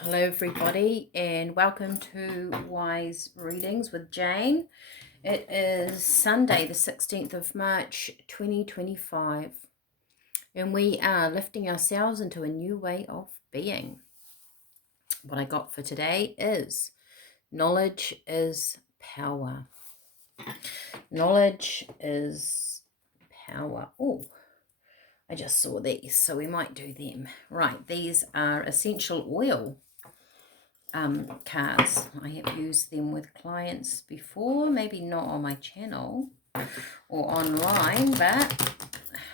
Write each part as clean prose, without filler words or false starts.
Hello, everybody, and welcome to Wise Readings with Jane. It is Sunday, the 16th of March, 2025, and we are lifting ourselves into a new way of being. What I got for today is knowledge is power. Knowledge is power. Oh, I just saw these, so we might do them. Right, these are essential oil cards. I have used them with clients before, maybe not on my channel or online, but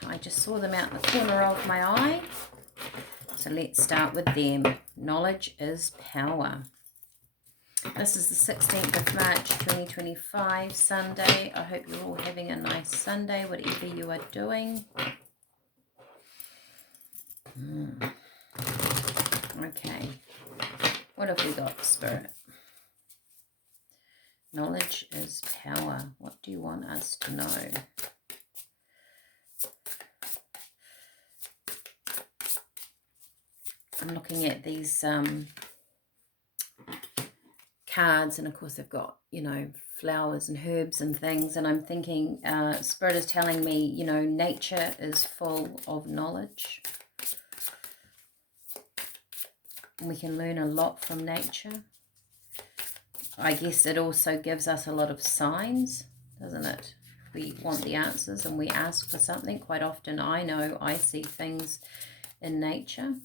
I just saw them out the corner of my eye. So let's start with them. Knowledge is power. This is the 16th of March 2025, Sunday. I hope you're all having a nice Sunday, whatever you are doing. Okay. What have we got, Spirit? Knowledge is power. What do you want us to know? I'm looking at these cards, and of course they've got, flowers and herbs and things, and I'm thinking Spirit is telling me, nature is full of knowledge. We can learn a lot from nature. I guess it also gives us a lot of signs, doesn't it? If we want the answers and we ask for something, quite often I know I see things in nature.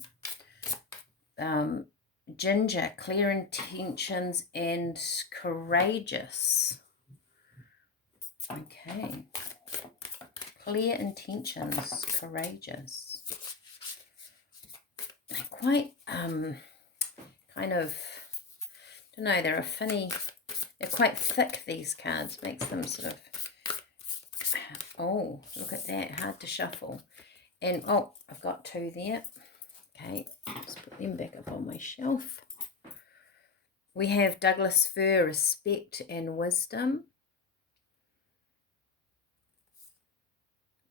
Ginger, clear intentions and courageous. Okay. Clear intentions, courageous. They're quite, kind of, I don't know, they're quite thick, these cards. Makes them sort of, oh, look at that, hard to shuffle. And, oh, I've got two there. Okay, let's put them back up on my shelf. We have Douglas Fir, respect and wisdom.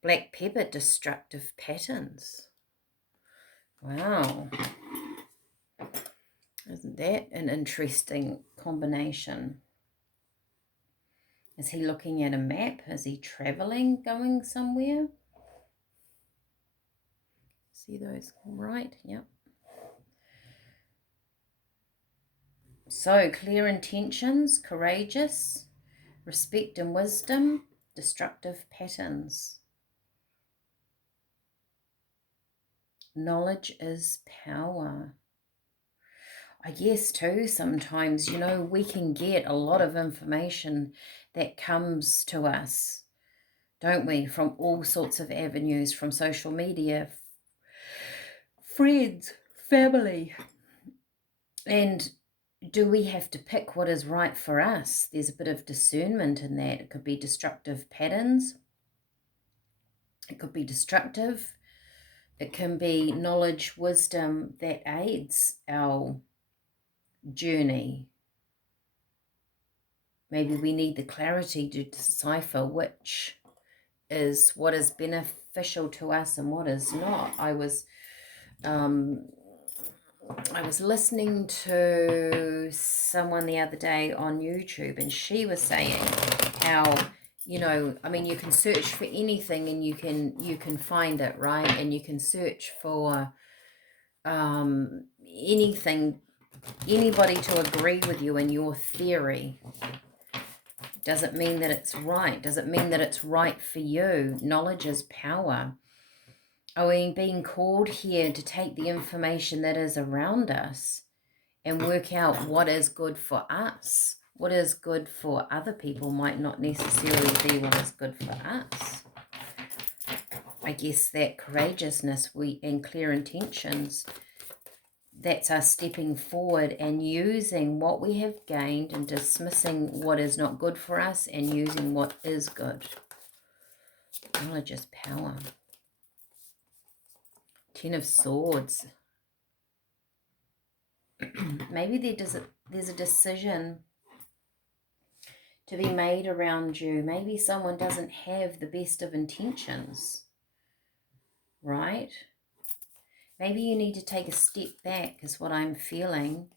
Black pepper, destructive patterns. Wow. Isn't that an interesting combination? Is he looking at a map? Is he traveling, going somewhere? See those? Right, yep. So, clear intentions, courageous, respect and wisdom, destructive patterns. Knowledge is power. I guess too, sometimes, we can get a lot of information that comes to us, don't we, from all sorts of avenues, from social media, friends, family. And do we have to pick what is right for us? There's a bit of discernment in that. It could be destructive patterns. It could be destructive. It can be knowledge, wisdom that aids our journey. Maybe we need the clarity to decipher which is what is beneficial to us and what is not. I was listening to someone the other day on YouTube, and she was saying how, you can search for anything and you can find it, right? And you can search for anything, anybody to agree with you in your theory. Doesn't mean that it's right. Doesn't mean that it's right for you. Knowledge is power. I mean, being called here to take the information that is around us and work out what is good for us. What is good for other people might not necessarily be what is good for us. I guess that courageousness and clear intentions, that's us stepping forward and using what we have gained and dismissing what is not good for us and using what is good. Knowledge is power. Ten of Swords. Maybe there's a decision to be made around you. Maybe someone doesn't have the best of intentions, right? Maybe you need to take a step back is what I'm feeling.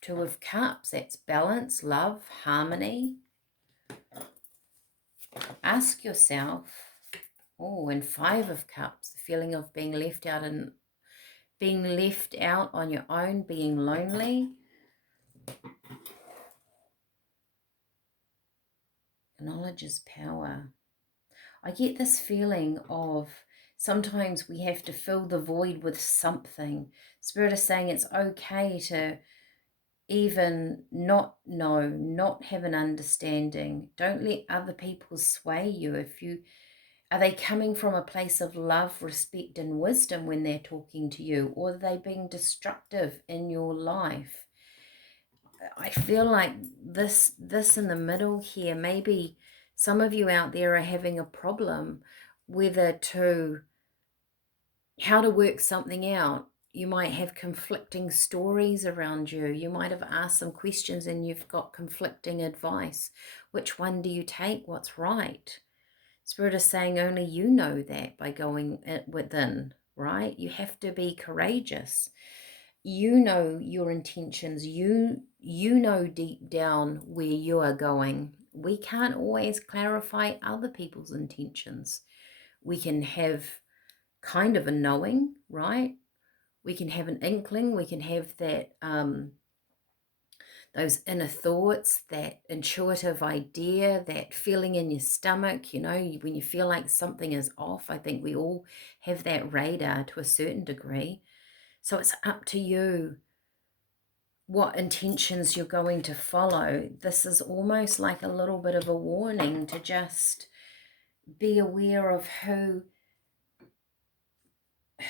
Two of Cups, that's balance, love, harmony. Ask yourself, oh, and Five of Cups, the feeling of being left out and being left out on your own, being lonely. Knowledge is power. I get this feeling of sometimes we have to fill the void with something. Spirit is saying it's okay to even not know, not have an understanding. Don't let other people sway you. Are they coming from a place of love, respect, and wisdom when they're talking to you, or are they being destructive in your life? I feel like this in the middle here, maybe some of you out there are having a problem whether to, how to work something out. You might have conflicting stories around you. You might have asked some questions and you've got conflicting advice. Which one do you take? What's right? Spirit is saying only you know that by going within, right? You have to be courageous. You know your intentions. You know deep down where you are going. We can't always clarify other people's intentions. We can have kind of a knowing, right? We can have an inkling. We can have that those inner thoughts, that intuitive idea, that feeling in your stomach, you know, when you feel like something is off. I think we all have that radar to a certain degree. So it's up to you what intentions you're going to follow. This is almost like a little bit of a warning to just be aware of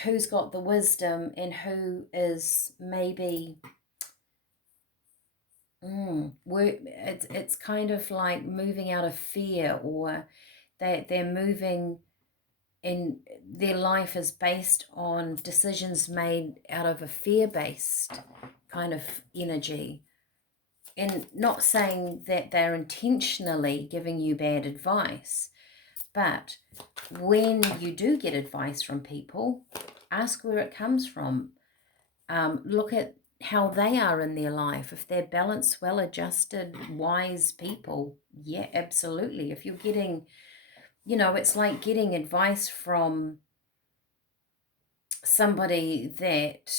who's got the wisdom and who is maybe it's kind of like moving out of fear, or they're moving and their life is based on decisions made out of a fear-based kind of energy. And not saying that they're intentionally giving you bad advice, but when you do get advice from people, ask where it comes from. Look at how they are in their life. If they're balanced, well-adjusted, wise people, yeah, absolutely. If you're getting, you know, it's like getting advice from somebody that,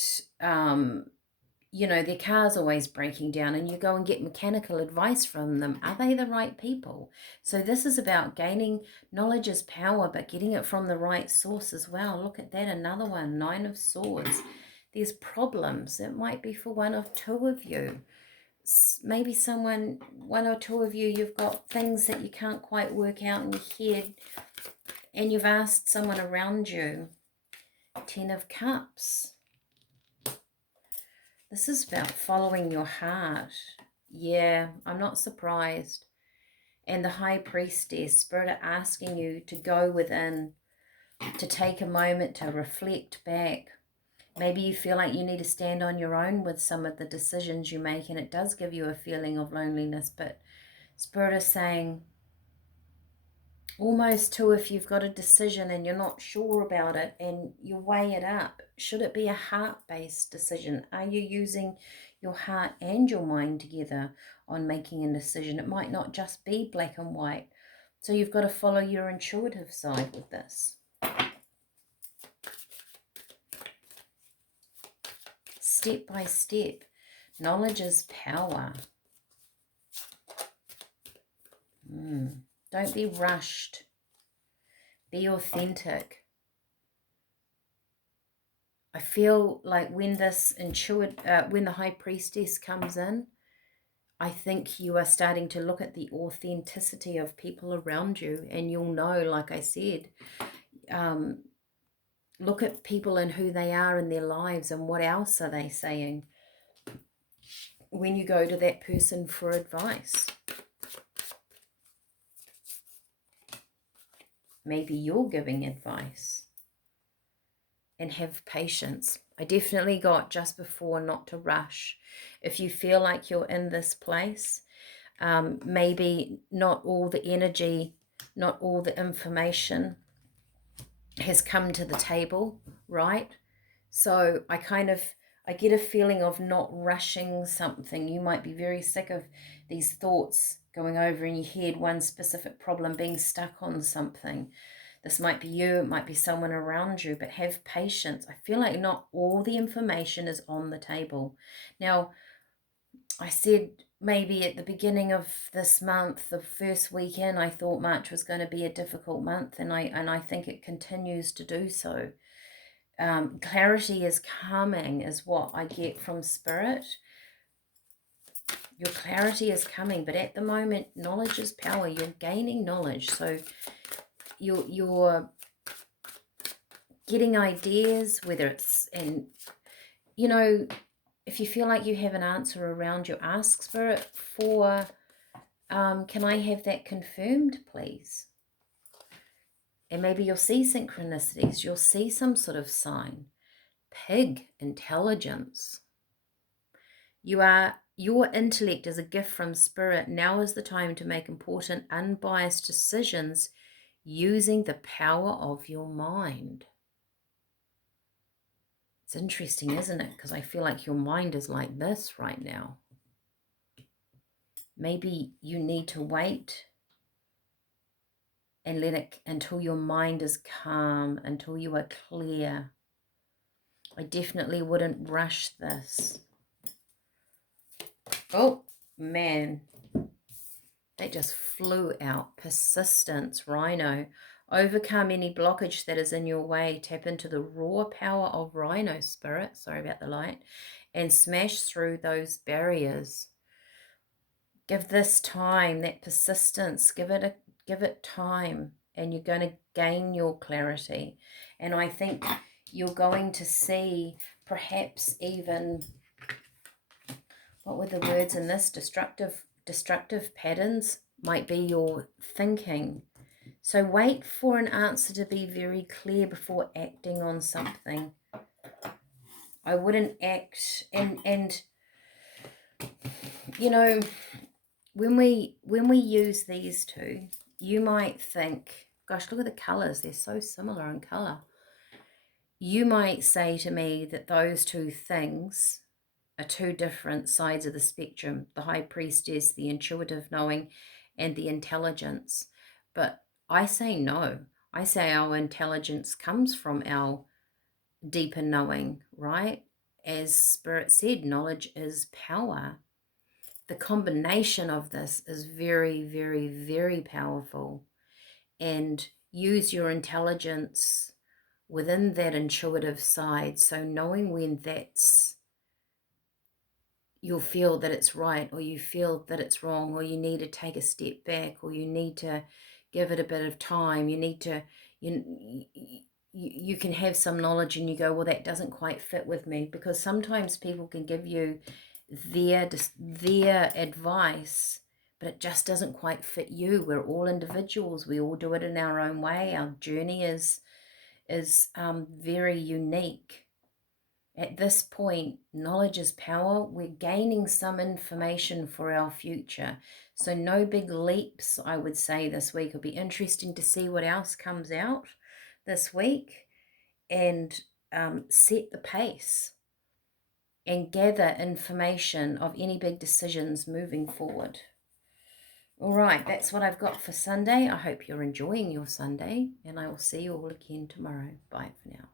you know, their car's always breaking down and you go and get mechanical advice from them. Are they the right people? So this is about gaining knowledge is power, but getting it from the right source as well. Look at that, another one, Nine of Swords. There's problems. It might be for one or two of you. Maybe one or two of you, you've got things that you can't quite work out in your head and you've asked someone around you. Ten of Cups. This is about following your heart. Yeah, I'm not surprised. And the High Priestess, Spirit are asking you to go within, to take a moment to reflect back. Maybe you feel like you need to stand on your own with some of the decisions you make, and it does give you a feeling of loneliness, but Spirit is saying, almost too, if you've got a decision and you're not sure about it and you weigh it up, should it be a heart-based decision? Are you using your heart and your mind together on making a decision? It might not just be black and white. So you've got to follow your intuitive side with this. Step by step. Knowledge is power. Don't be rushed. Be authentic. I feel like when this when the High Priestess comes in, I think you are starting to look at the authenticity of people around you, and you'll know, like I said, look at people and who they are in their lives and what else are they saying when you go to that person for advice. Maybe you're giving advice. And have patience. I definitely got just before not to rush. If you feel like you're in this place, maybe not all the energy, not all the information has come to the table, right? So I get a feeling of not rushing something. You might be very sick of these thoughts going over in your head, one specific problem, being stuck on something. This might be you, it might be someone around you, but have patience. I feel like not all the information is on the table. Now, I said maybe at the beginning of this month, the first weekend, I thought March was going to be a difficult month, and I think it continues to do so. Clarity is coming, is what I get from Spirit. Your clarity is coming, but at the moment, knowledge is power. You're gaining knowledge, so you're getting ideas, whether it's, and you know, if you feel like you have an answer around you, ask Spirit for, can I have that confirmed, please? And maybe you'll see synchronicities. You'll see some sort of sign. Pig, intelligence. Your intellect is a gift from Spirit. Now is the time to make important, unbiased decisions using the power of your mind. It's interesting, isn't it? Because I feel like your mind is like this right now. Maybe you need to wait and let it until your mind is calm, until you are clear. I definitely wouldn't rush this. Oh, man. That just flew out. Persistence, Rhino. Overcome any blockage that is in your way. Tap into the raw power of Rhino Spirit. Sorry about the light. And smash through those barriers. Give this time, that persistence. Give it time. And you're going to gain your clarity. And I think you're going to see perhaps even, what were the words in this? Destructive patterns might be your thinking. So wait for an answer to be very clear before acting on something. I wouldn't act, and you know, when we use these two, you might think, gosh, look at the colors, they're so similar in color. You might say to me that those two things are two different sides of the spectrum, the high priestess, the intuitive knowing, and the intelligence. But I say no. I say our intelligence comes from our deeper knowing, right? As Spirit said, knowledge is power. The combination of this is very, very, very powerful. And use your intelligence within that intuitive side. So knowing when you'll feel that it's right, or you feel that it's wrong, or you need to take a step back, or you need to give it a bit of time. You need to, you can have some knowledge and you go, well, that doesn't quite fit with me, because sometimes people can give you their advice, but it just doesn't quite fit you. We're all individuals. We all do it in our own way. Our journey is very unique. At this point, knowledge is power. We're gaining some information for our future. So no big leaps, I would say, this week. It'll be interesting to see what else comes out this week, and set the pace and gather information of any big decisions moving forward. All right, that's what I've got for Sunday. I hope you're enjoying your Sunday, and I will see you all again tomorrow. Bye for now.